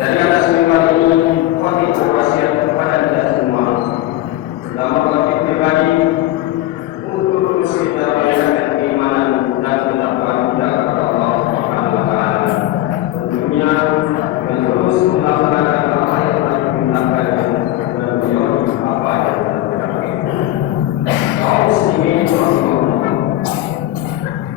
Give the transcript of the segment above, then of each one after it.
Dari atas mimbar ini, khotib berwasiat kepada kita semua. Pertama, khotib pribadi untuk terus kita menjaga keimanan dan ketakwaan kita kepada Allah Subhanahu wa Ta'ala. Tentunya dan terus melaksanakan apa yang telah diperintahkan dan menjauhi apa yang telah dilarang. Kaum muslimin rahimahullah.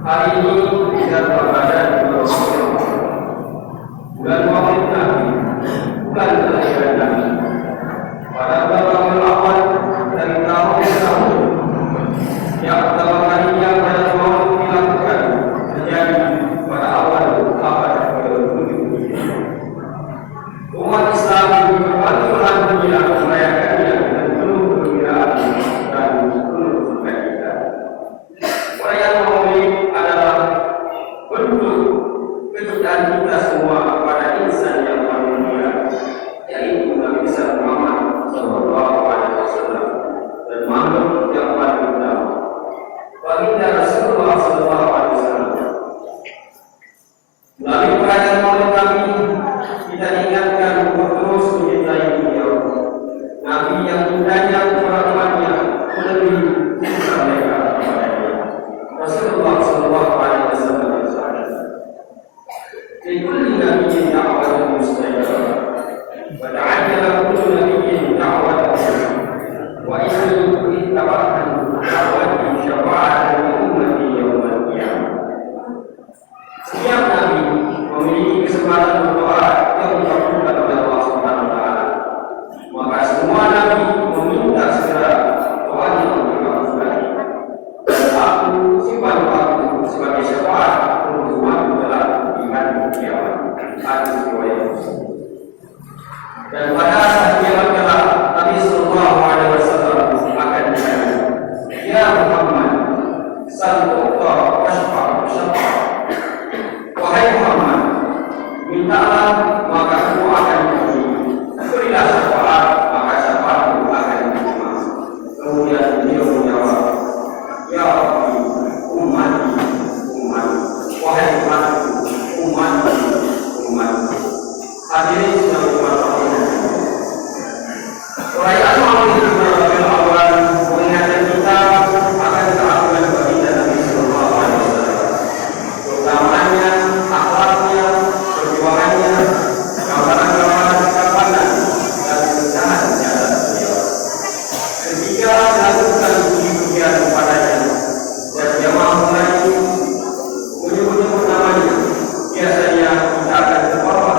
Hari ini kita berada di bulan Maulid Nabi, bulan kelahiran Nabi. Pada bulan awal dari tahun ke tahun, yang pertama kalinya pada Maulid dilakukan terjadi pada awal abad ke-7. Umat Islam di berbagai belahan dunia merayakannya dengan penuh kegembiraan dan penuh sukacita. Perayaan Maulid adalah bentuk kecintaan kita semua pada insan yang paling mulia, yaitu Nabi besar Muhammad Sallallahu Alaihi Wasallam, dan makhluk yang paling utama, baginda Rasulullah Sallallahu Alaihi Wasallam. Melalui perayaan Maulid kami, kita ingatkan untuk terus mencintai beliau, Nabi yang indahnya umat-umatnya melebihi cinta mereka kepadanya. Rasulullah Sallallahu Alaihi Wasallam لكل نبي دعوة مستجابة وتعجل كل نبي دعوته وإن اتبعت دعوتي شفاعة لأمتي يوم القيامة. Setiap nabi memiliki kesempatan berdoa yang dikabulkan oleh Allah Subhanahu wa Ta'ala. Maka semua nabi meminta segera doanya untuk dikabulkan. Dan aku simpan waktu sebagai syafaat untuk umatku dalam hadis riwayat. Dan pada saat kiamat kelak Nabi Sallallahu Alaihi Wasallam akan ditanya, Ya Muhammad, sallallahu wasfa', wahai Muhammad, mintalah maka aku akan diberi, berilah syafaat maka syafaatku akan diterima. Kemudian beliau menjawab, Ya Rabbi, ummati, wahai umatku, umat. Hadirin yang berbahagia. Perayaan Maulid Nabi awal mengingatkan kita akan keagungan baginda Nabi Sallallahu Alaihi Wasallam, keutamaannya, akhlaknya, perjuangannya, gambaran-gambaran kekapanan dan kesusahan jalan beliau. Ketika dilakukan puji-pujian kepadanya dan jamaah mulai menyebut-nyebut namanya, biasanya kita akan terbawa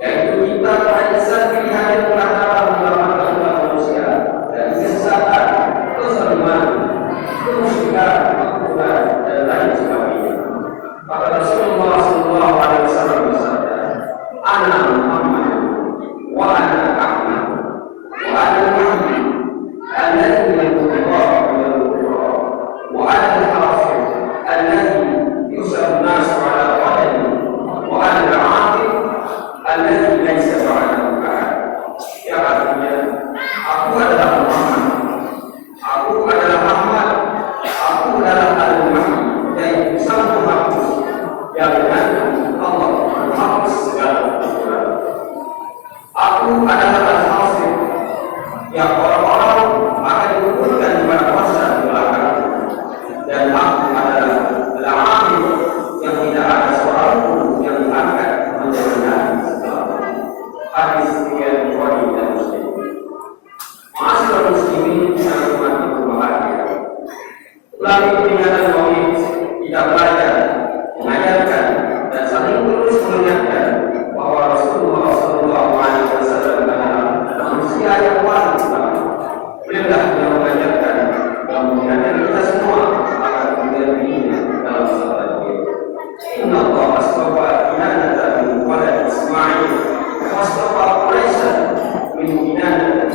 Yaitu kita berisan pilihan yang menantang menyelamatkan umat manusia dari kesesatan, kezaliman, kemusyrikan, kekufuran, dan lain sebagainya. Maka Rasulullah SAW bersabda, "Ana Muhammad wa ana Ahmad wa ana Mahdi alladhi yadullah wa ana al-hafiz alladhi yusab nas ala qadami wa ana al-aqib alladhi laysa ba'dahu ahad." Ya, artinya aku adalah Muhammad, aku adalah Ahmad, aku adalah Al-Mahdi, yaitu sang penghapus yang dengan Allah menghapus segala kekufuran. Aku adalah Al-Hafiz yang orang-orang akan dikumpulkan pada masa belakang, dan aku adalah Al-Aqib yang tidak ada seorang pun yang diangkat menjadi nabi setelah hadis riwayat Bukhari dan Muslim. Ma'asyiral muslimin yang hormati berbahagia, ulangi peringatan Maulid kita belajar, mengajarkan, dan saling terus mengingatkan bahwa Rasulullah SAW adalah manusia yang paling utama. Beliaulah yang mengajarkan dan mengingatkan kita semua agar kemudian dirinya dalam sabda beliau, "Inna Allah astafa Kinanata min walad Ismail, wastafa Quraisyan min Kinanata,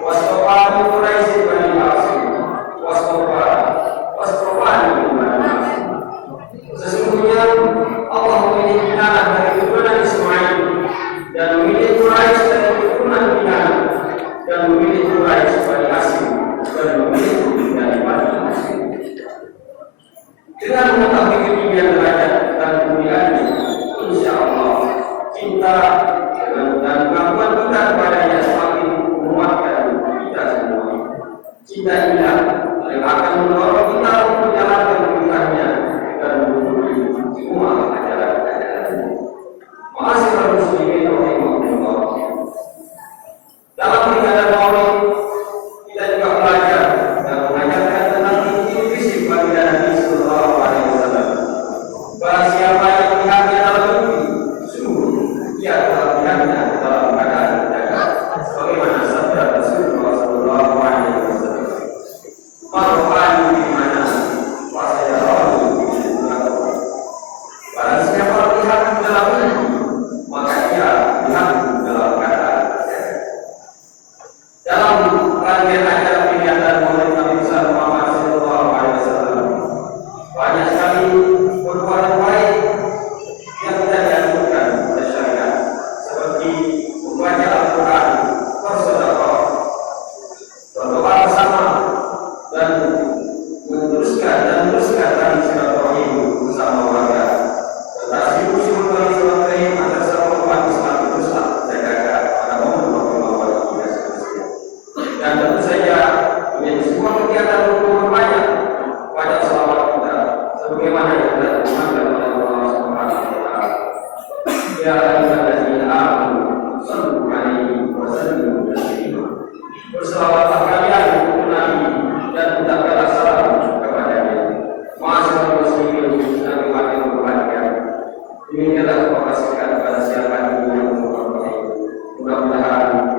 wastafa min Quraisy bani Hasyim, wastafa min Bani Hasyim." Sesungguhnya Allah memilih Kinanah dari keturunan Ismail, dan memilih Quraisy dari keturunan Kinanah, dan memilih Quraisy Bani Hasyim, dan memilih dari Bani Hasyim. Dengan mengetahui ketinggian derajat dan kemuliaannya, insya Allah cinta dan kemampuan kita kepadanya semakin menguatkan kita semua. Cinta inilah yang akan mendorong kita untuk menjalankan perintahnya dan mengikuti semua ajaran-ajarannya. Ma'asyiral muslimin rahimahumullah. Dalam peringatan Maulid kita juga belajar dan mengajarkan tentang inti fisik baginda Nabi Sallallahu Alaihi Wasallam. Barang siapa yang melihatnya dalam mimpi, sungguh ia telah melihatnya dalam keadaan terjaga. Sebagaimana sabda Rasulullah Sallallahu Alaihi Wasallam, "Mar'ani di mana, saya rawu di neraka." Barang siapa melihat dalam mimpi, maka ia melihat dalam keadaan terjaga. Dalam rangkaian acara peringatan Maulid Nabi besar Muhammad Sallallahu Alaihi Wasallam, banyak sekali perbuatan baik yang tidak dianjurkan oleh syariat, seperti membaca Al-Quran, bersedekah, berdoa bersama, dan meneruskan tali silaturahim bersama warga, serta sibuk-sibuk tali silaturahim antar sesama umat Islam teruslah terjaga pada momen-momen awal kita seterusnya. Dan tentu saja menjadi semua kegiatan untuk banyak salawat kita, sebagaimana yang telah dimaksudkan oleh Allah Subhanahu wa Ta'ala. Ya ayyuhalladzina amanu shallu 'alaihi wa sallimu taslima. Berselawatlah kalian untuk Nabi dan ucapkanlah salam kepadanya. Ma'asyiral muslimin yang berbahagia, demikianlah terima kasih kepada siapa yang menonton. Mudah-mudahan